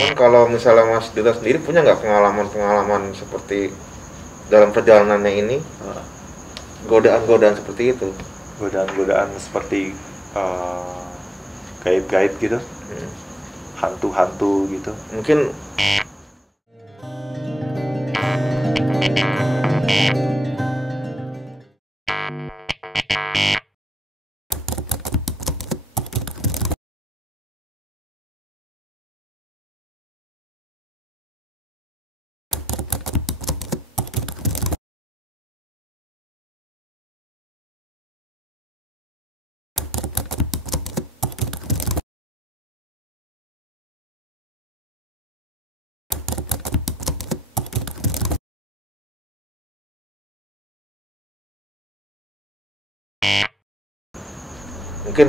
Cuman kalau misalnya Mas Dila sendiri punya nggak pengalaman-pengalaman seperti dalam perjalanannya ini, godaan-godaan seperti itu? Godaan-godaan seperti gaib-gaib gitu, hantu-hantu gitu. Mungkin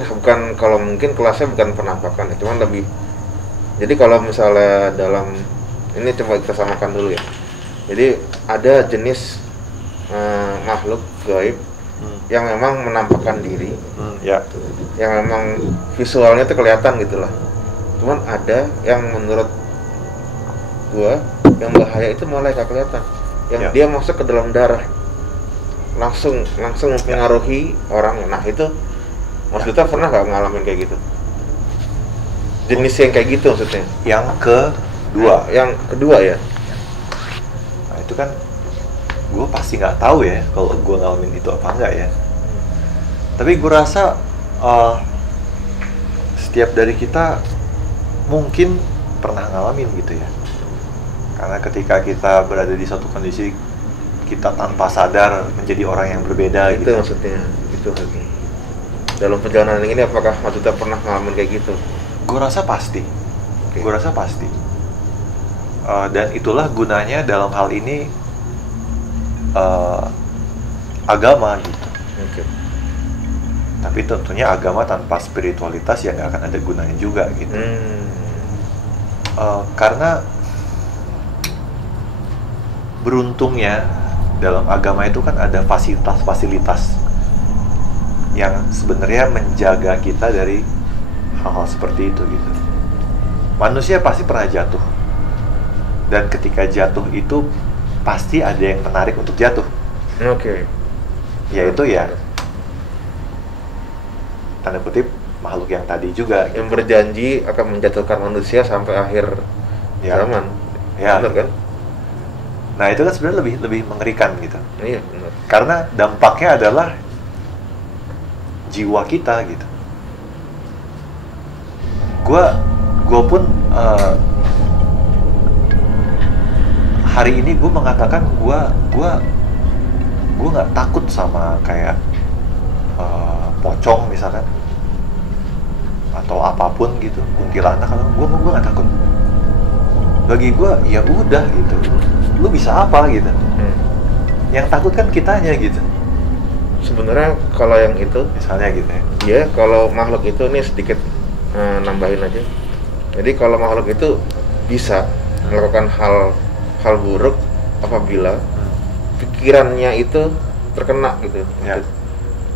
bukan, kalau mungkin kelasnya bukan penampakan ya, cuman lebih, jadi kalau misalnya dalam ini coba kita samakan dulu ya. Jadi ada jenis makhluk gaib yang memang menampakkan diri, yang memang visualnya tuh kelihatan gitulah. Cuman ada yang menurut gua yang bahaya itu malah gak kelihatan, yang dia masuk ke dalam darah, langsung mempengaruhi orang. Nah itu Mas Duta pernah nggak ngalamin kayak gitu? Jenis yang kayak gitu maksudnya? Yang kedua ya. Nah itu kan gue pasti nggak tahu ya kalau gue ngalamin itu apa enggak ya. Tapi gue rasa setiap dari kita mungkin pernah ngalamin gitu ya. Karena ketika kita berada di suatu kondisi, kita tanpa sadar menjadi orang yang berbeda itu gitu. Maksudnya itu dalam perjalanan ini, apakah Mas Duta pernah ngalamin kayak gitu? Gue rasa pasti. Gue rasa pasti. Dan itulah gunanya dalam hal ini agama gitu. Tapi tentunya agama tanpa spiritualitas ya nggak akan ada gunanya juga gitu. Karena beruntungnya dalam agama itu kan ada fasilitas-fasilitas yang sebenarnya menjaga kita dari hal-hal seperti itu gitu. Manusia pasti pernah jatuh, dan ketika jatuh itu pasti ada yang menarik untuk jatuh. Yaitu ya tanda kutip makhluk yang tadi juga yang berjanji akan menjatuhkan manusia sampai akhir zaman. Benar kan? Nah itu kan sebenarnya lebih mengerikan gitu. Iya benar. Karena dampaknya adalah jiwa kita gitu. Gue pun hari ini gue mengatakan gue nggak takut sama kayak pocong misalkan atau apapun gitu, kuntilanak, kalau gue nggak takut. Bagi gue ya udah gitu, lu bisa apa gitu. Yang takut kan kitanya gitu. Sebenarnya kalau yang itu misalnya gitu ya. Iya, kalau makhluk itu nih sedikit nambahin aja. Jadi kalau makhluk itu bisa melakukan hal buruk apabila pikirannya itu terkena gitu.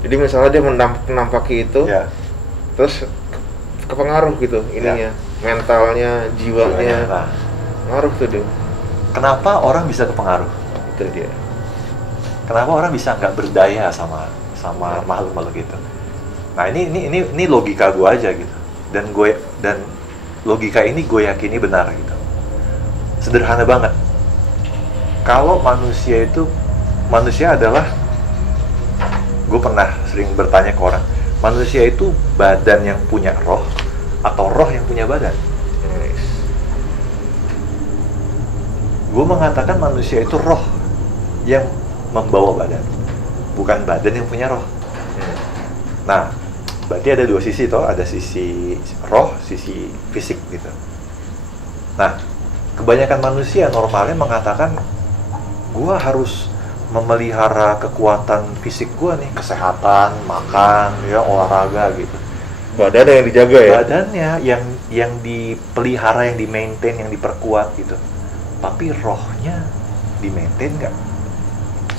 Jadi misalnya dia menampaki itu, terus kepengaruh gitu ininya, mentalnya, jiwanya, ngaruh tuh dia. Kenapa orang bisa kepengaruh? Itu dia. Kenapa orang bisa nggak berdaya sama makhluk-makhluk itu? Nah ini logika gue aja gitu, dan logika ini gue yakini benar gitu. Sederhana banget. Kalau manusia adalah, gue pernah sering bertanya ke orang, manusia itu badan yang punya roh atau roh yang punya badan? Gue mengatakan manusia itu roh yang membawa badan, bukan badan yang punya roh. Nah, berarti ada dua sisi toh, ada sisi roh, sisi fisik gitu. Nah, kebanyakan manusia normalnya mengatakan, gua harus memelihara kekuatan fisik gua nih, kesehatan, makan, ya olahraga gitu. Badannya yang dijaga ya? Badannya yang dipelihara, yang di-maintain, yang diperkuat gitu. Tapi rohnya di-maintain nggak?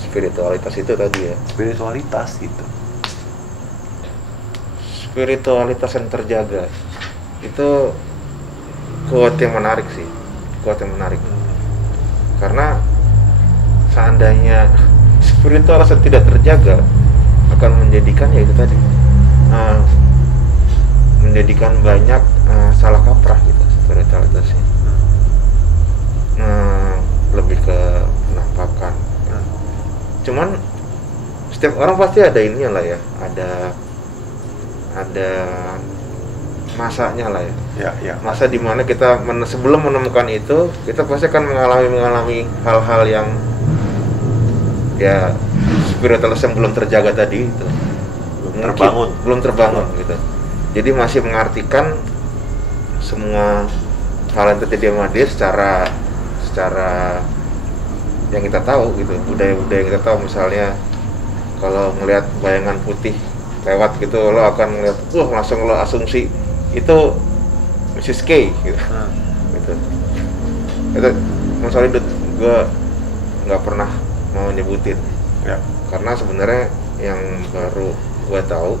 Spiritualitas itu tadi ya? Spiritualitas gitu. Spiritualitas yang terjaga itu quote yang menarik sih, quote yang menarik. Karena seandainya spiritualitas tidak terjaga, akan menjadikan ya itu tadi, menjadikan banyak salah kaprah gitu spiritualitasnya. Lebih ke penampakan. Cuman setiap orang pasti ada ininya lah ya, ada masanya lah ya. Masa dimana kita sebelum menemukan itu, kita pasti akan mengalami hal-hal yang ya spiritualitas yang belum terjaga tadi itu, belum terbangun gitu. Jadi masih mengartikan semua hal yang terjadi sama dia secara yang kita tahu gitu, budaya-budaya yang kita tahu. Misalnya kalau ngelihat bayangan putih lewat gitu, lo akan ngelihat, langsung lo asumsi itu Mrs. K gitu. Gitu. Itu masalah gue nggak pernah mau nyebutin ya, karena sebenarnya yang baru gue tahu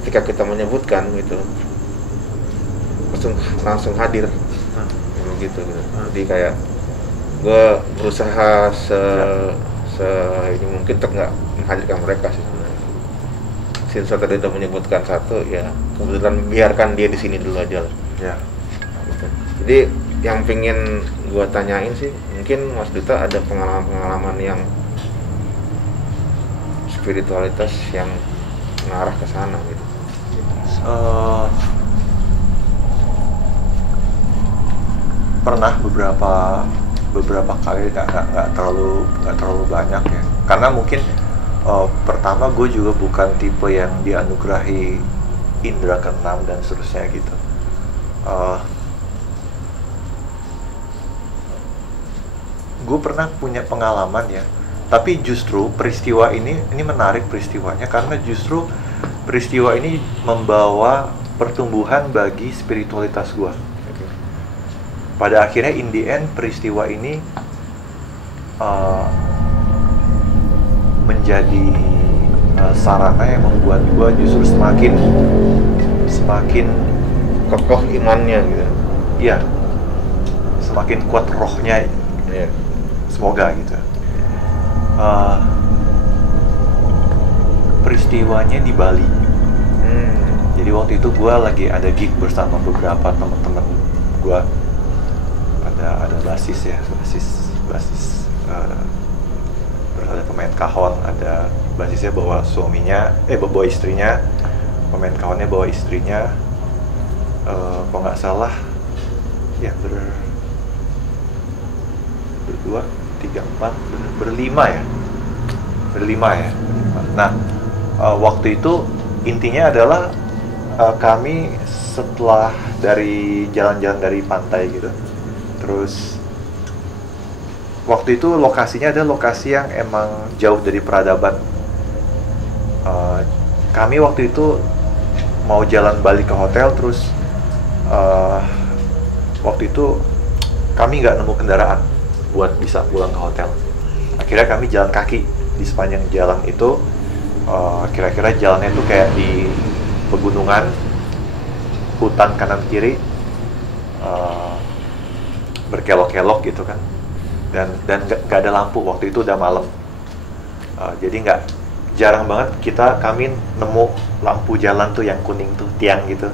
ketika kita menyebutkan gitu langsung hadir gitu. Jadi kayak gue berusaha ini mungkin untuk nggak menghadirkan mereka sih sebenarnya. Since tadi udah menyebutkan satu, ya kebetulan biarkan dia di sini dulu aja lah. Ya. Gitu. Jadi yang pengen gue tanyain sih, mungkin Mas Duta ada pengalaman yang spiritualitas yang mengarah ke sana gitu. Pernah beberapa kali, nggak terlalu banyak ya, karena mungkin pertama gue juga bukan tipe yang dianugerahi indera keenam dan seterusnya gitu. Gue pernah punya pengalaman ya, tapi justru peristiwa ini menarik peristiwanya, karena justru peristiwa ini membawa pertumbuhan bagi spiritualitas gue. Pada akhirnya in the end peristiwa ini menjadi sarana yang membuat gue justru semakin kokoh imannya gitu. Iya, semakin kuat rohnya. Yeah. Semoga gitu. Peristiwanya di Bali. Jadi waktu itu gue lagi ada gig bersama beberapa teman-teman gue. Ada basis ya, ada pemain kahon, ada basisnya bawa bawa istrinya, pemain kahonnya bawa istrinya, kalau nggak salah ya berdua, 3, 4, berlima ya. Nah, waktu itu intinya adalah kami setelah dari jalan-jalan dari pantai gitu, terus waktu itu lokasinya ada lokasi yang emang jauh dari peradaban. Kami waktu itu mau jalan balik ke hotel, terus waktu itu kami nggak nemu kendaraan buat bisa pulang ke hotel. Akhirnya kami jalan kaki di sepanjang jalan itu. Kira-kira jalannya itu kayak di pegunungan, hutan kanan kiri, berkelok-kelok gitu kan, dan nggak ada lampu. Waktu itu udah malam, jadi jarang banget kami nemu lampu jalan tuh yang kuning tuh, tiang gitu,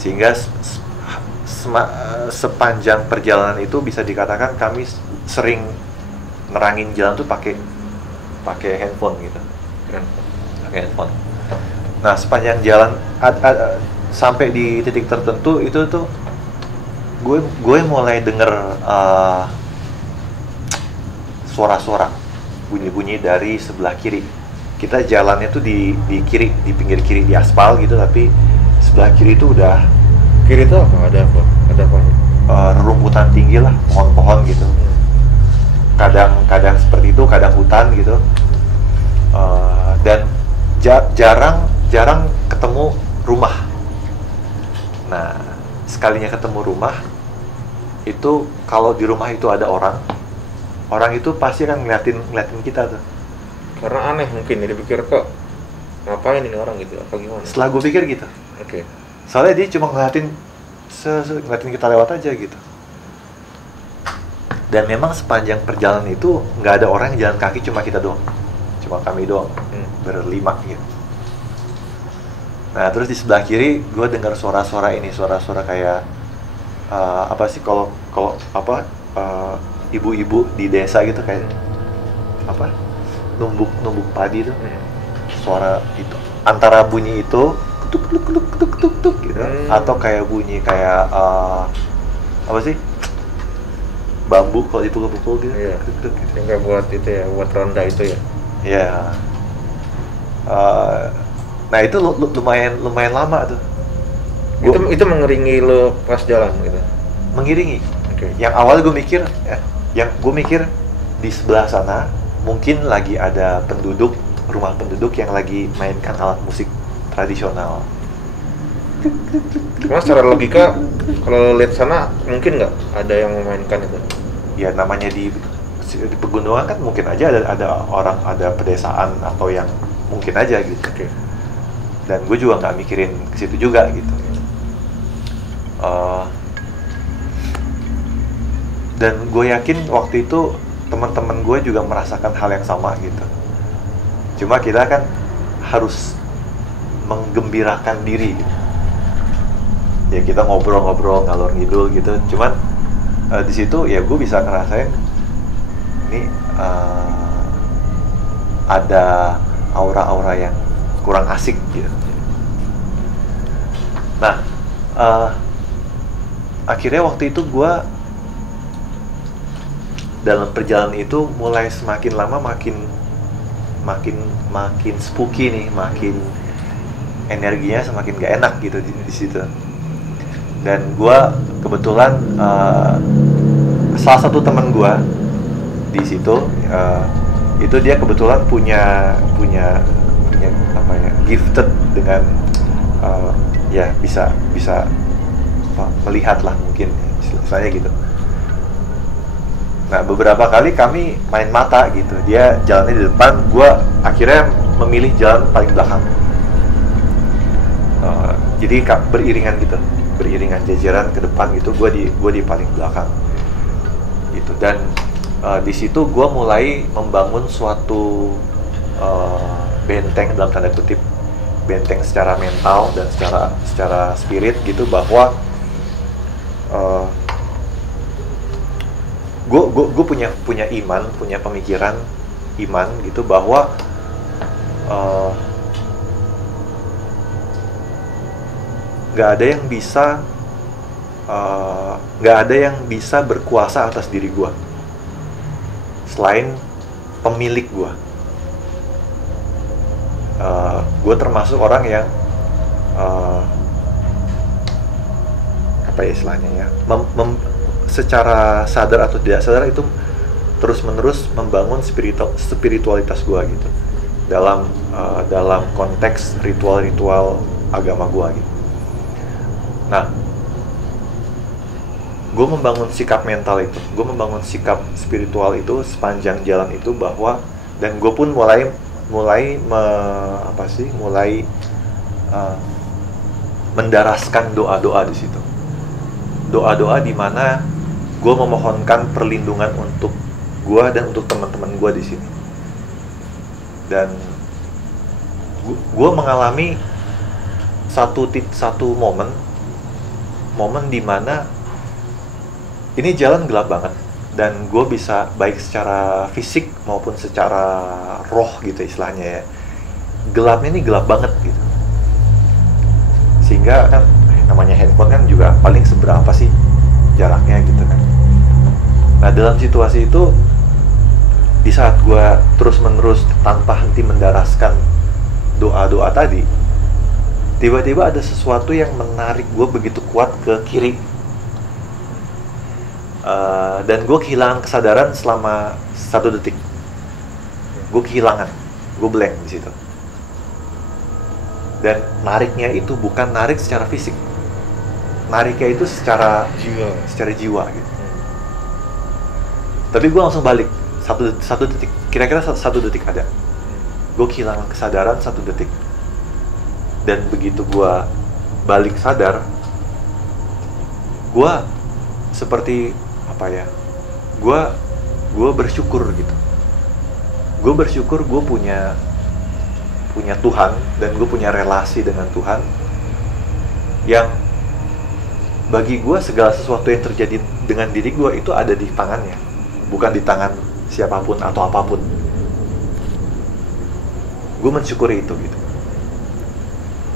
sehingga sepanjang perjalanan itu bisa dikatakan kami sering nerangin jalan tuh pakai handphone gitu, pakai handphone. Nah, sepanjang jalan sampai di titik tertentu itu tuh gue mulai denger suara-suara, bunyi-bunyi dari sebelah kiri. Kita jalannya tuh di kiri, di pinggir kiri, di aspal gitu, tapi sebelah kiri itu udah, kiri itu apa? Ada apa? Rumputan tinggi lah, pohon-pohon gitu. Kadang seperti itu, kadang hutan gitu. Dan jarang ketemu rumah. Nah, sekalinya ketemu rumah itu, kalau di rumah itu ada orang itu pasti akan ngeliatin kita tuh. Karena aneh mungkin, dia pikir kok ngapain ini orang gitu, apa gimana? Setelah gue pikir gitu. Oke. Soalnya dia cuma ngeliatin ngeliatin kita lewat aja gitu. Dan memang sepanjang perjalanan itu nggak ada orang yang jalan kaki, cuma kita doang, cuma kami doang, berlima gitu. Nah terus di sebelah kiri gue dengar suara-suara kayak apa sih kalau ibu-ibu di desa gitu, kayak apa, numbuk padi itu, suara itu antara bunyi itu ketuk gitu, atau kayak bunyi kayak apa sih, bambu kalau dipukul-pukul gitu. Iya. Gitu. Yang kayak buat itu ya, buat ronda itu ya. Iya. Nah itu lumayan lama tuh. Itu mengiringi lo pas jalan gitu. Mengiringi. Oke. Yang awal gue mikir, di sebelah sana mungkin lagi ada rumah penduduk yang lagi mainkan alat musik tradisional. Cuma secara logika kalau lihat sana mungkin nggak ada yang memainkan itu. Ya namanya di pegunungan kan mungkin aja ada orang, ada pedesaan atau yang mungkin aja gitu. Oke. Dan gue juga nggak mikirin ke situ juga gitu. Dan gue yakin waktu itu teman-teman gue juga merasakan hal yang sama gitu. Cuma kita kan harus menggembirakan diri gitu. Ya kita ngobrol-ngobrol ngalor ngidul gitu. Cuman di situ ya gue bisa ngerasain ini ada aura-aura yang kurang asik gitu. Nah akhirnya waktu itu gue dalam perjalanan itu mulai semakin lama makin spooky nih, makin energinya semakin gak enak gitu di situ. Dan gue kebetulan salah satu teman gue di situ itu dia kebetulan punya apa ya, gifted dengan ya bisa melihat lah mungkin istilahnya gitu. Nah beberapa kali kami main mata gitu, dia jalannya di depan, gue akhirnya memilih jalan paling belakang. Jadi beriringan gitu, beriringan jajaran ke depan gitu, gue di paling belakang gitu. Dan di situ gue mulai membangun suatu benteng dalam tanda kutip, benteng secara mental dan secara spirit gitu, bahwa gue punya iman, punya pemikiran iman gitu, bahwa nggak ada yang bisa berkuasa atas diri gue selain pemilik gue. Gue termasuk orang yang apa ya istilahnya ya, secara sadar atau tidak sadar itu terus-menerus membangun spiritualitas gue gitu, dalam konteks ritual-ritual agama gue gitu. Nah, gue membangun sikap mental itu, gue membangun sikap spiritual itu sepanjang jalan itu, bahwa dan gue pun mulai mendaraskan doa-doa di situ. Doa-doa di mana gue memohonkan perlindungan untuk gue dan untuk teman-teman gue di sini. Dan gue mengalami satu momen di mana ini jalan gelap banget, dan gue bisa baik secara fisik maupun secara roh gitu istilahnya ya. Gelapnya ini gelap banget gitu. Sehingga kan namanya handphone kan juga paling seberapa sih jaraknya gitu kan. Nah dalam situasi itu, di saat gue terus-menerus tanpa henti mendaraskan doa-doa tadi, tiba-tiba ada sesuatu yang menarik gue begitu kuat ke kiri. Dan gue kehilangan kesadaran selama 1 detik. Gue kehilangan, gue blank di situ. Dan nariknya itu bukan narik secara fisik, nariknya itu secara jiwa gitu. Tapi gue langsung balik satu detik, kira-kira 1 detik ada. Gue kehilangan kesadaran 1 detik. Dan begitu gue balik sadar, gue seperti apa ya, gue bersyukur gitu. Gue bersyukur gue punya Tuhan, dan gue punya relasi dengan Tuhan yang bagi gue segala sesuatu yang terjadi dengan diri gue itu ada di tangannya, bukan di tangan siapapun atau apapun. Gue mensyukuri itu gitu.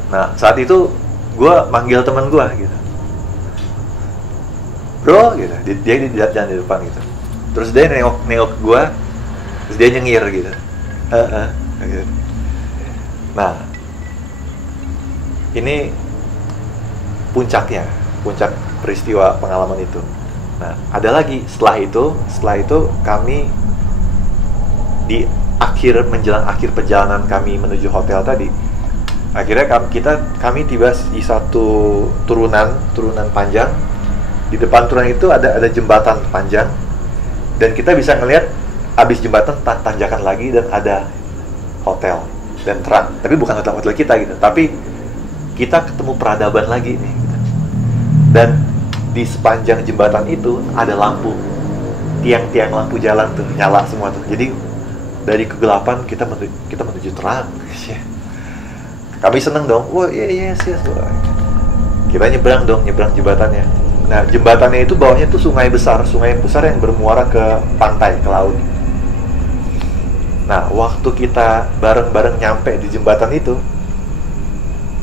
Nah saat itu gue manggil teman gue gitu, bro gitu, dia di jalan di depan gitu, terus dia nengok gue, terus dia nyengir gitu. Gitu. Nah ini puncak peristiwa pengalaman itu. Nah ada lagi setelah itu kami di menjelang akhir perjalanan kami menuju hotel tadi, akhirnya kami tiba di satu turunan panjang. Di depan turunan itu ada jembatan panjang, dan kita bisa ngelihat abis jembatan tanjakan lagi, dan ada hotel dan terang. Tapi bukan hotel kita gitu, tapi kita ketemu peradaban lagi nih gitu. Dan di sepanjang jembatan itu ada lampu, tiang-tiang lampu jalan tuh nyala semua tuh. Jadi dari kegelapan kita menuju terang. Kami seneng dong. Wah, yes. Kita nyebrang jembatannya. Nah, jembatannya itu bawahnya tuh sungai besar yang bermuara ke pantai, ke laut. Nah, waktu kita bareng-bareng nyampe di jembatan itu,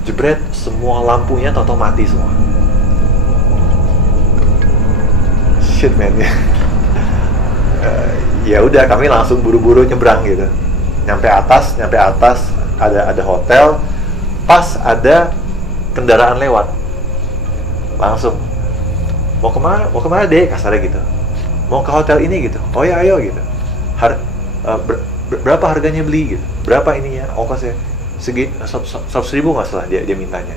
jebret, semua lampunya toto mati semua. Shit man. Ya udah, kami langsung buru-buru nyebrang gitu. Nyampe atas ada hotel, pas ada kendaraan lewat. Langsung mau kemana deh, kasarnya gitu. Mau ke hotel ini gitu. Oh ya ayo gitu. Berapa harganya beli gitu? Berapa ininya ongkosnya? 100.000 nggak salah dia mintanya.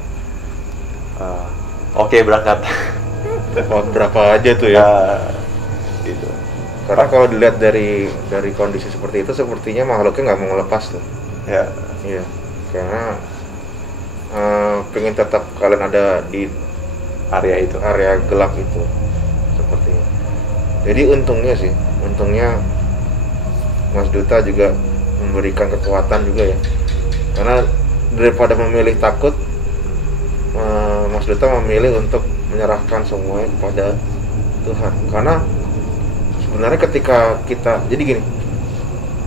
Oke, berangkat. Berapa aja tuh ya? Gitu. Karena kalau dilihat dari kondisi seperti itu, sepertinya makhluknya nggak mau ngelepas tuh. Ya. Iya. Karena pengen tetap kalian ada di area gelap itu, sepertinya. Jadi untungnya Mas Duta juga memberikan kekuatan juga ya. Karena daripada memilih takut, Mas Duta memilih untuk menyerahkan semuanya kepada Tuhan. Karena sebenarnya ketika kita, jadi gini,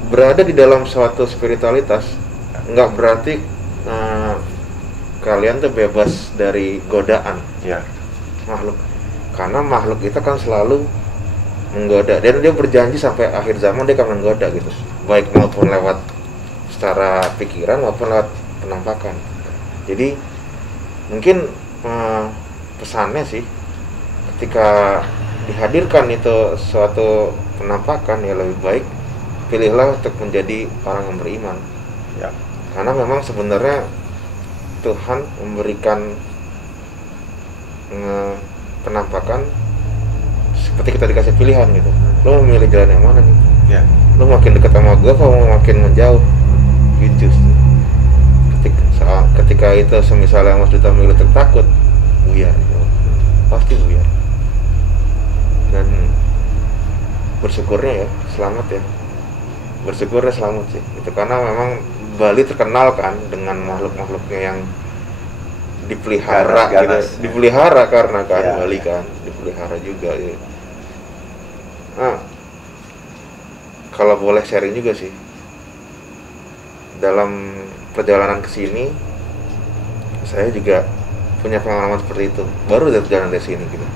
berada di dalam suatu spiritualitas nggak berarti kalian tuh bebas dari godaan makhluk. Karena makhluk itu kan selalu menggoda, dan dia berjanji sampai akhir zaman dia akan menggoda gitu, baik maupun lewat secara pikiran maupun lewat penampakan. Jadi mungkin pesannya sih, ketika dihadirkan itu suatu penampakan, ya lebih baik pilihlah untuk menjadi orang yang beriman ya. Karena memang sebenarnya Tuhan memberikan penampakan seperti kita dikasih pilihan gitu. Lo memilih jalan yang mana nih? Ya. Lo makin dekat sama gue atau makin menjauh? Gitu. Ketika itu semisalnya Mas Duta memilih takut, buyar gitu. Pasti buyar. Dan bersyukurnya ya selamat ya. Bersyukurnya selamat sih. Itu karena memang Bali terkenal kan dengan makhluk-makhluknya yang dipelihara ganas, gitu. Dipelihara karena kan ya, Bali ya. kan dipelihara juga ya. Nah, kalau boleh sharing juga sih, dalam perjalanan ke sini saya juga punya pengalaman seperti itu, baru dari perjalanan dari sini gitu.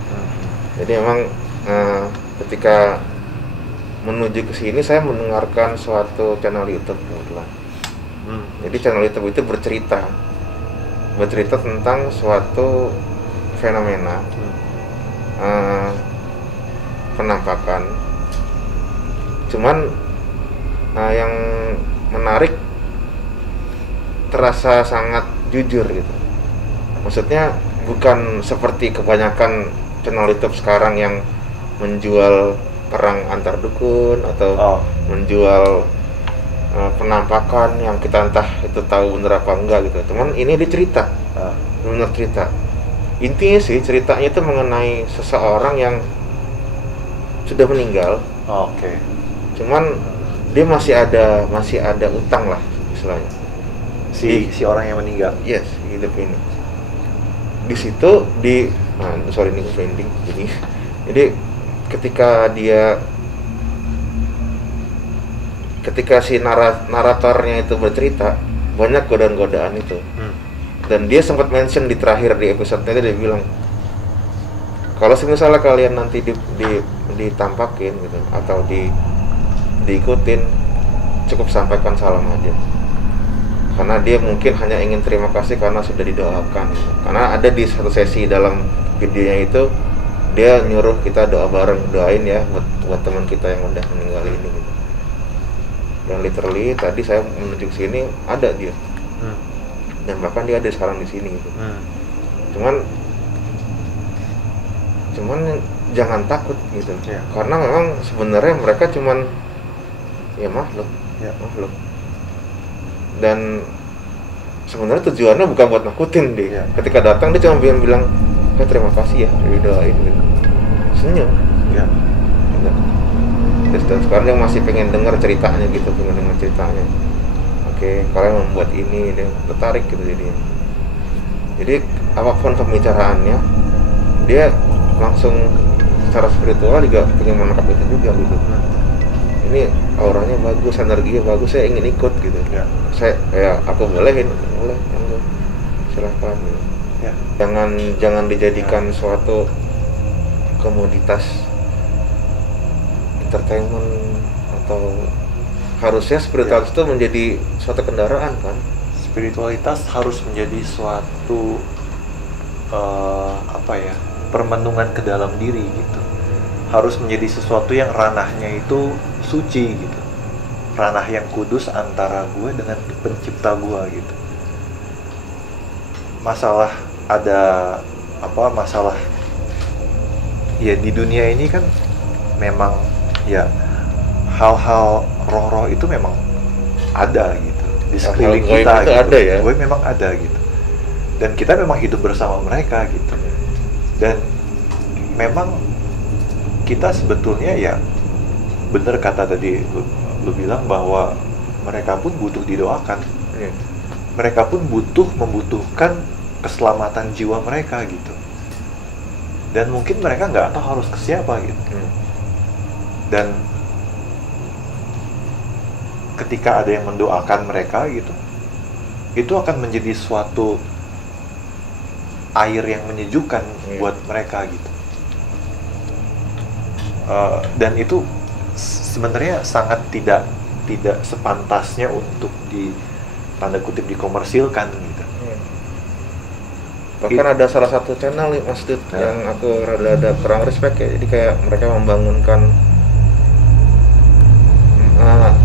Jadi memang ketika menuju ke sini saya mendengarkan suatu channel YouTube kebetulan. Jadi channel YouTube itu bercerita tentang suatu fenomena penampakan. Cuman yang menarik, terasa sangat jujur gitu. Maksudnya bukan seperti kebanyakan channel YouTube sekarang yang menjual perang antar dukun atau menjual penampakan yang kita entah itu tahu bener apa enggak gitu. Cuman ini dia cerita, benar cerita. Intinya sih ceritanya itu mengenai seseorang yang sudah meninggal. Oke. Cuman dia masih ada utang lah istilahnya. Si orang yang meninggal. Yes, hidup ini. Di situ sorry ini pending ini. Jadi ketika si naratornya itu bercerita, banyak godaan-godaan itu. Dan dia sempat mention di terakhir di episode-nya itu, dia bilang kalau misalnya kalian nanti ditampakin gitu atau diikutin, cukup sampaikan salam aja. Karena dia mungkin hanya ingin terima kasih karena sudah didoakan gitu. Karena ada di satu sesi dalam videonya itu dia nyuruh kita doa bareng, doain ya buat teman kita yang udah meninggal ini gitu. Dan literally tadi saya menuju sini ada dia. Dan bahkan dia ada sekarang di sini gitu. Cuman jangan takut gitu. Karena memang sebenarnya mereka cuman ya makhluk. Dan sebenarnya tujuannya bukan buat nakutin dia. Ketika datang dia cuma bilang terima kasih ya, didoain gitu. Senyum. Gitu. Dan sekarang dia masih pengen dengar ceritanya gitu, Oke, kalian membuat ini, dia tertarik gitu jadi apapun pembicaraannya dia langsung secara spiritual juga pengen menangkap itu juga gitu. Ini auranya bagus, energinya bagus, saya ingin ikut gitu. Saya aku boleh, silahkan gitu. Jangan dijadikan suatu komoditas entertainment, atau harusnya spiritualitas itu menjadi suatu kendaraan kan. Spiritualitas harus menjadi suatu permenungan ke dalam diri gitu. Harus menjadi sesuatu yang ranahnya itu suci gitu, ranah yang kudus antara gue dengan pencipta gue gitu. Masalah ya di dunia ini kan memang ya hal-hal roh-roh itu memang ada gitu di sekeliling kita gitu. Ada ya? Gue memang ada gitu, dan kita memang hidup bersama mereka gitu. Dan memang kita sebetulnya ya bener kata tadi lu bilang bahwa mereka pun butuh didoakan. Mereka pun membutuhkan keselamatan jiwa mereka gitu. Dan mungkin mereka nggak tahu harus ke siapa gitu. Dan ketika ada yang mendoakan mereka gitu, itu akan menjadi suatu air yang menyejukkan buat mereka gitu. Dan itu sebenarnya sangat tidak sepantasnya untuk tanda kutip dikomersilkan gitu. Bahkan ada salah satu channel nih Mas Dut, yang aku rada kurang respect ya. Jadi kayak mereka membangunkan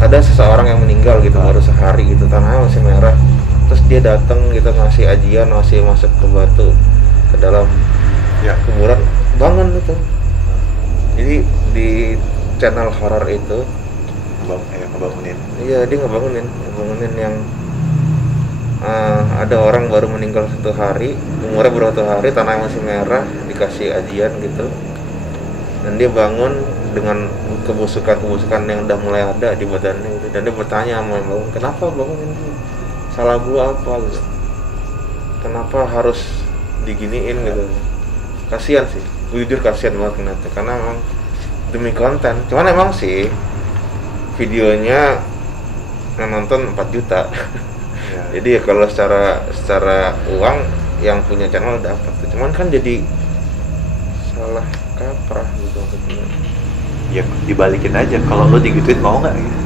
ada seseorang yang meninggal gitu baru sehari gitu, tanahnya masih merah, terus dia datang gitu ngasih ajian, masih masuk ke batu ke dalam kuburan, bangun itu. Jadi di channel horor itu ngebangunin. Iya, dia ngebangunin yang ada orang baru meninggal 1 hari, umurnya baru 1 hari, tanahnya masih merah, dikasih ajian gitu, dan dia bangun dengan kebusukan yang udah mulai ada di badannya gitu. Dan dia bertanya sama yang bangun, kenapa bangun ini, salah gua apa gitu, kenapa harus diginiin gitu. Kasian sih, jujur kasian banget ngeliatnya, karena memang demi konten. Cuman emang sih videonya yang nonton 4 juta. Jadi ya kalau secara uang yang punya channel dapat, cuman kan jadi salah kaprah gitu maksudnya. Ya dibalikin aja, kalau lo digituin mau nggak gitu?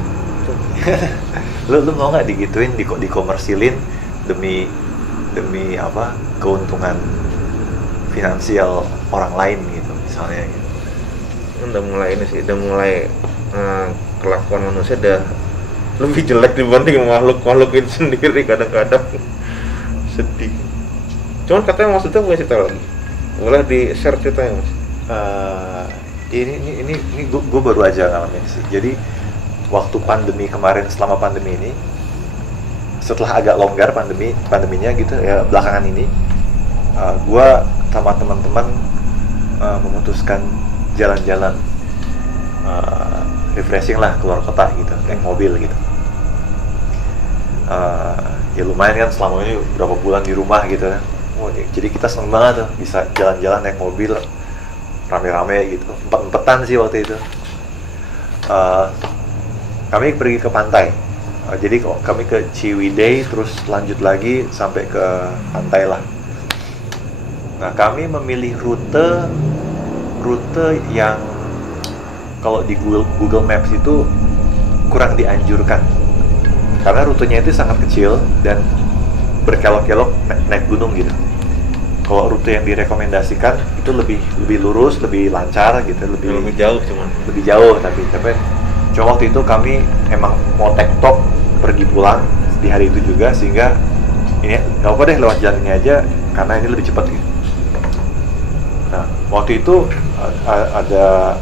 Lo mau nggak digituin, dikomersilin demi keuntungan finansial orang lain gitu misalnya gitu. Udah mulai kelakuan manusia udah lebih jelek dibanding makhluk itu sendiri, kadang-kadang sedih. Cuman katanya maksudnya punya cerita lagi, boleh di share ceritanya Mas? Ini gue baru aja ngalamin sih. Jadi waktu pandemi kemarin, selama pandemi ini, setelah agak longgar pandeminya gitu ya belakangan ini, gue sama teman-teman memutuskan jalan-jalan refreshing lah keluar kota gitu, naik mobil gitu. Ya lumayan kan selama ini berapa bulan di rumah gitu kan. Jadi kita seneng banget tuh bisa jalan-jalan naik mobil rame-rame gitu, empet-empetan sih waktu itu. Kami pergi ke pantai. Jadi kami ke Ciwidey terus lanjut lagi sampai ke pantai lah. Nah, kami memilih rute yang kalau di Google Maps itu kurang dianjurkan. Karena rutenya itu sangat kecil dan berkelok-kelok naik gunung gitu. Kalau rute yang direkomendasikan itu lebih lurus, lebih lancar gitu, lebih jauh cuman. Lebih jauh tapi cuma waktu itu kami emang mau tektok pergi pulang di hari itu juga, sehingga ini nggak apa deh lewat jalan ini aja karena ini lebih cepat gitu. Nah, waktu itu ada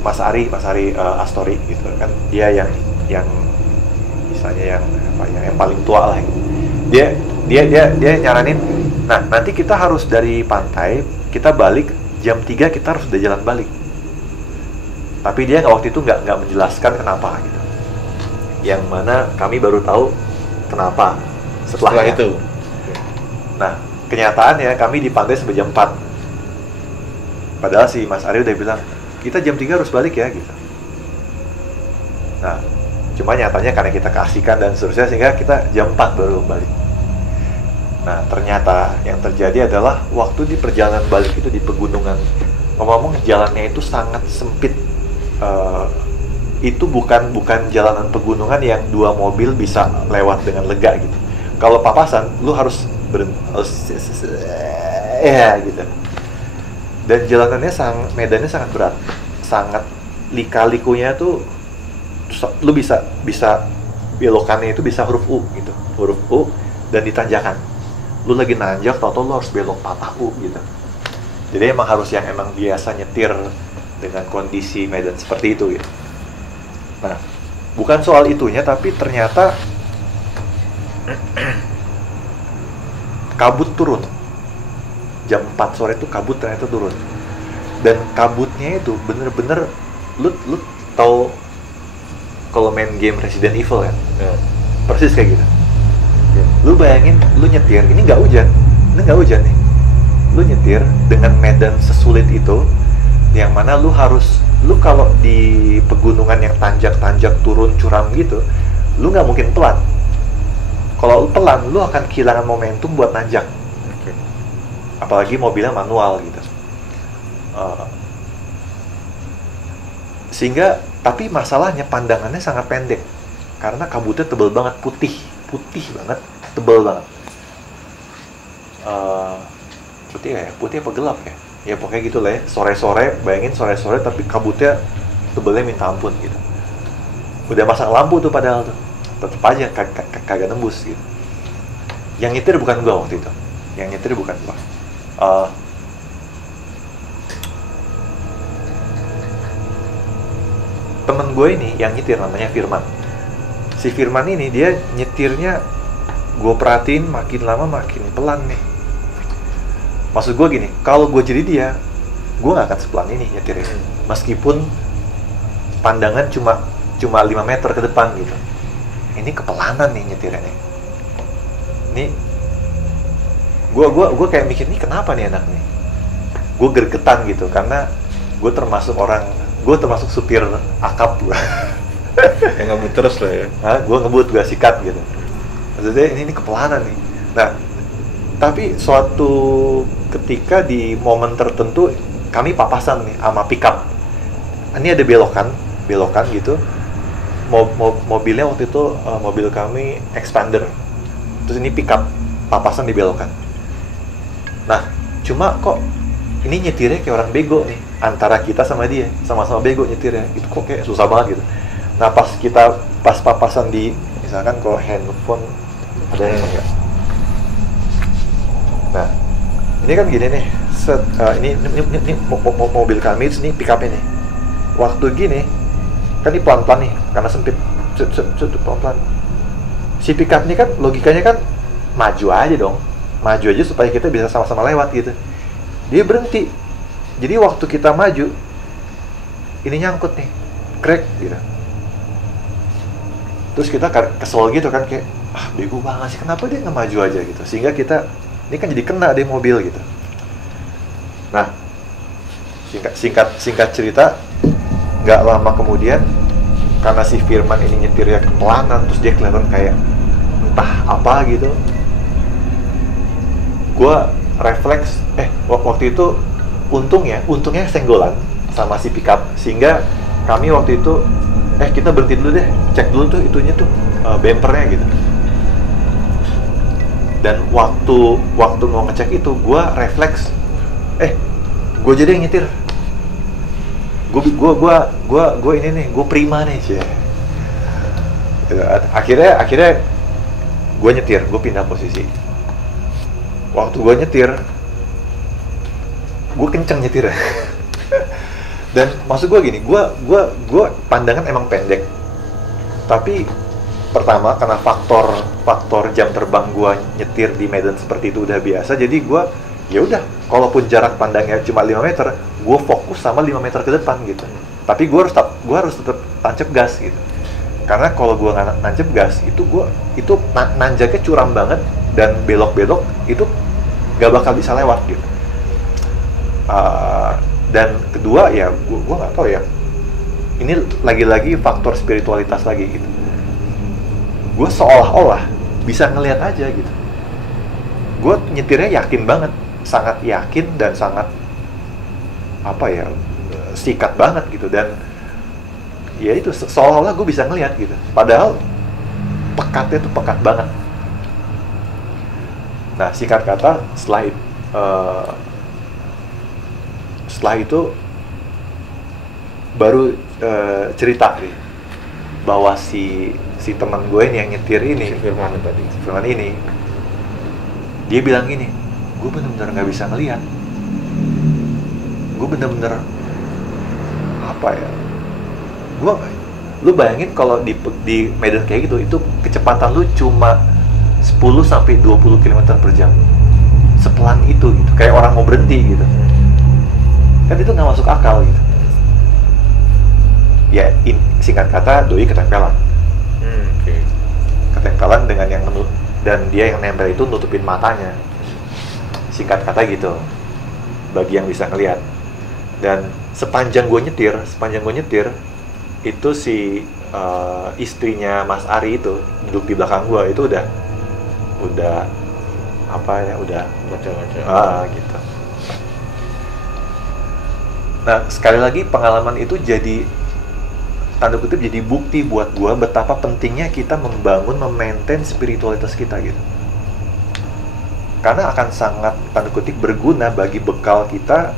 Mas Ari Astori gitu kan, dia yang misalnya yang paling tua lah gitu. Dia nyaranin, nah nanti kita harus dari pantai kita balik jam 3, kita harus udah jalan balik. Tapi dia waktu itu nggak menjelaskan kenapa gitu. Yang mana kami baru tahu kenapa setelah itu. Nah, kenyataannya kami di pantai sampai jam 4. Padahal si Mas Ari udah bilang, kita jam 3 harus balik ya gitu. Nah, cuma nyatanya karena kita kasihkan dan seterusnya sehingga kita jam 4 baru balik. Nah, ternyata yang terjadi adalah waktu di perjalanan balik itu di pegunungan, ngomong-ngomong jalannya itu sangat sempit. Itu bukan jalanan pegunungan yang 2 mobil bisa lewat dengan lega gitu. Kalau papasan, lu harus gitu. Dan jalanannya medannya sangat berat, sangat lika-likunya tuh, lu bisa belokannya itu bisa huruf U gitu, huruf U dan ditanjakan. Lu lagi nanjak, tau-tau lu harus belok patah U gitu. Jadi emang harus yang emang biasa nyetir dengan kondisi medan seperti itu gitu. Nah, bukan soal itunya, tapi ternyata kabut turun. Jam 4 sore itu kabut ternyata turun. Dan kabutnya itu bener-bener, lu tahu kalau main game Resident Evil kan? Ya. Persis kayak gitu. Ya. Lu bayangin, lu nyetir, ini nggak hujan nih. Lu nyetir dengan medan sesulit itu, yang mana lu kalau di pegunungan yang tanjak-tanjak turun curam gitu, lu nggak mungkin pelan. Kalau lu pelan, lu akan kehilangan momentum buat nanjak. Apalagi mobilnya manual gitu. Sehingga, tapi masalahnya pandangannya sangat pendek karena kabutnya tebel banget, putih banget, tebel banget. Putih apa gelap ya? Ya pokoknya gitu lah ya, sore-sore, bayangin sore-sore tapi kabutnya tebelnya minta ampun gitu. Udah masang lampu tuh padahal tuh, tetep aja kagak nembus gitu. Yang nyetir bukan gua waktu itu, temen gue ini yang nyetir namanya Firman. Si Firman ini dia nyetirnya, gue perhatiin makin lama makin pelan nih. Maksud gue gini, kalau gue jadi dia, gue nggak akan sepelan ini nyetirnya. Meskipun pandangan cuma 5 meter ke depan gitu. Ini kepelanan nih nyetirnya nih. Ini gue kayak mikir, nih kenapa nih anak nih? Gue gergetan gitu karena gue termasuk supir akap gue. Yang ngebut terus lah ya. Gue ngebut, gue sikat gitu. Maksudnya ini kepelanan nih. Nah, tapi suatu ketika di momen tertentu kami papasan nih sama pickup. Ini ada belokan gitu. Mobilnya waktu itu mobil kami Expander. Terus ini pickup papasan di belokan. Nah, cuma kok ini nyetirnya kayak orang bego nih. Antara kita sama dia, sama-sama bego nyetirnya. Itu kok kayak susah banget gitu. Nah, pas papasan di, misalkan kalau handphone ada yang enggak. Nah, ini kan gini nih. Ini mobil kami, ini pick-up-nya nih. Waktu gini, kan ini pelan-pelan nih, karena sempit. Pelan-pelan. Si pick-up ini kan logikanya kan maju aja dong. maju aja supaya kita bisa sama-sama lewat gitu. Dia berhenti. Jadi waktu kita maju, ini nyangkut nih, crack gitu. Terus kita kesel gitu kan, kayak bego banget sih, kenapa dia nggak maju aja gitu. Sehingga kita, ini kan jadi kena deh mobil gitu. Nah, singkat cerita, nggak lama kemudian, karena si Firman ini nyetirnya kepelanan, terus dia kelihatan kayak entah apa gitu, gue refleks, waktu itu untungnya senggolan sama si pickup, sehingga kami waktu itu kita berhenti dulu deh, cek dulu tuh itunya tuh bumpernya gitu. Dan waktu mau ngecek itu, gue refleks, gue jadi yang nyetir. Gue ini nih, gue prima nih sih. Akhirnya gue nyetir, gue pindah posisi. Waktu gue nyetir, gue kenceng nyetir. Dan maksud gue gini, gue pandangan emang pendek. Tapi pertama karena faktor jam terbang gue nyetir di medan seperti itu udah biasa, jadi gue ya udah, kalaupun jarak pandangnya cuma 5 meter, gue fokus sama 5 meter ke depan gitu. Tapi gue harus tetap tancap gas gitu. Karena kalau gue nggak nancep gas, itu nanjaknya curam banget dan belok-belok itu nggak bakal bisa lewat gitu. Dan kedua ya, gue nggak tahu ya. Ini lagi-lagi faktor spiritualitas lagi gitu. Gue seolah-olah bisa ngelihat aja gitu. Gue nyetirnya yakin banget, sangat yakin dan sangat sikat banget gitu. Dan ya itu seolah-olah gue bisa ngelihat gitu. Padahal pekatnya tuh pekat banget. Nah, singkat kata, setelah itu baru cerita nih bahwa si teman gue ini yang nyetir ini, si Firman ini, dia bilang gini, gue bener-bener nggak bisa ngelihat. Gue bener-bener lu bayangin kalau di medan kayak gitu, itu kecepatan lu cuma 10-20 km per jam, sepelan itu gitu, kayak orang mau berhenti gitu. Kan itu nggak masuk akal gitu. Ya, singkat kata, doi ketempelan. Ketempelan dengan yang dan dia yang nempel itu nutupin matanya. Singkat kata gitu, bagi yang bisa ngelihat. Dan sepanjang gue nyetir, itu si istrinya Mas Ari itu duduk di belakang gue, itu udah baca gitu. Nah, sekali lagi pengalaman itu jadi tanda kutip jadi bukti buat gue betapa pentingnya kita memaintain spiritualitas kita gitu. Karena akan sangat tanda kutip berguna bagi bekal kita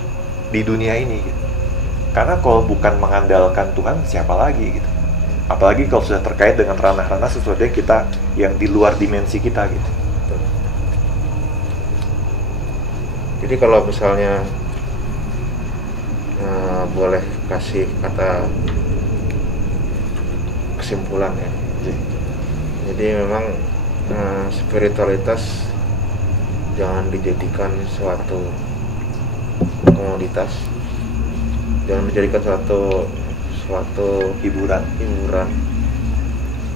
di dunia ini gitu. Karena kalau bukan mengandalkan Tuhan, siapa lagi gitu. Apalagi kalau sudah terkait dengan ranah-ranah sesuatu yang di luar dimensi kita gitu. Jadi kalau misalnya boleh kasih kata kesimpulan ya. Jadi memang spiritualitas jangan dijadikan suatu komoditas, jangan dijadikan suatu hiburan,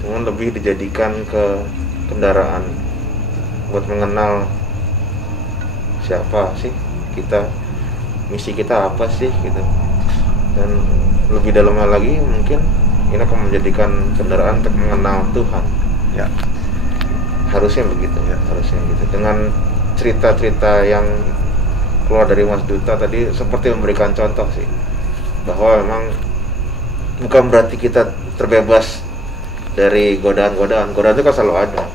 cuman lebih dijadikan ke kendaraan buat mengenal siapa sih kita, misi kita apa sih gitu. Dan lebih dalamnya lagi mungkin ini akan menjadikan kendaraan untuk mengenal Tuhan ya. Harusnya begitu ya, harusnya gitu. Dengan cerita-cerita yang keluar dari Mas Duta tadi seperti memberikan contoh sih, bahwa memang bukan berarti kita terbebas dari godaan itu kan selalu ada,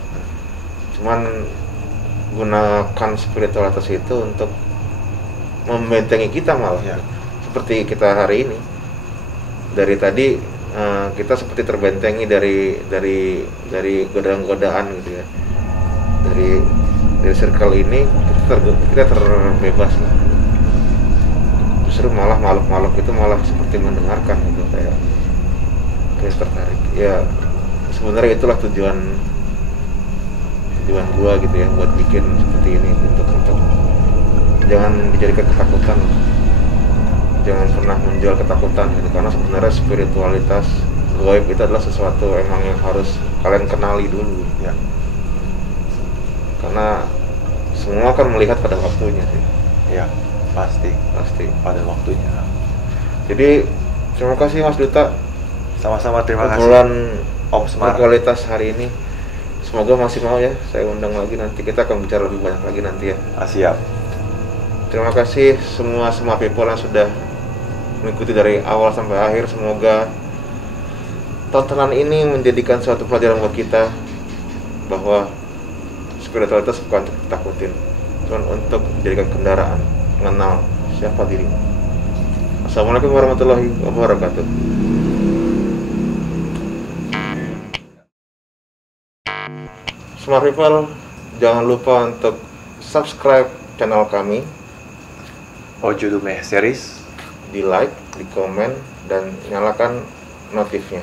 cuman gunakan spiritualitas itu untuk membentengi kita malah ya. Seperti kita hari ini, dari tadi kita seperti terbentengi dari godaan-godaan gitu ya, dari circle ini kita terbebas lah. Justru malah makhluk-makhluk itu malah seperti mendengarkan gitu, kayak tertarik ya. Sebenarnya itulah tujuan tujuan gua gitu ya buat bikin seperti ini untuk jangan dijadikan ketakutan, jangan pernah menjual ketakutan gitu, karena sebenarnya spiritualitas gaib itu adalah sesuatu emang yang harus kalian kenali dulu Ya. karena semua kan melihat pada waktunya sih. Ya, pasti pada waktunya. Jadi terima kasih Mas Duta, Sama-sama, terima kasih obrolan Om Semar. berkualitas hari ini. Semoga masih mau ya saya undang lagi, nanti kita akan bicara lebih banyak lagi nanti ya. Siap. Terima kasih semua people yang sudah mengikuti dari awal sampai akhir. Semoga tontonan ini menjadikan suatu pelajaran buat kita bahwa spiritualitas bukan untuk ditakutin, cuma untuk menjadikan kendaraan mengenal siapa dirimu. Assalamualaikum warahmatullahi wabarakatuh. Smart people, jangan lupa untuk subscribe channel kami, Ojo Dume Series. di like, di komen, dan nyalakan notifnya.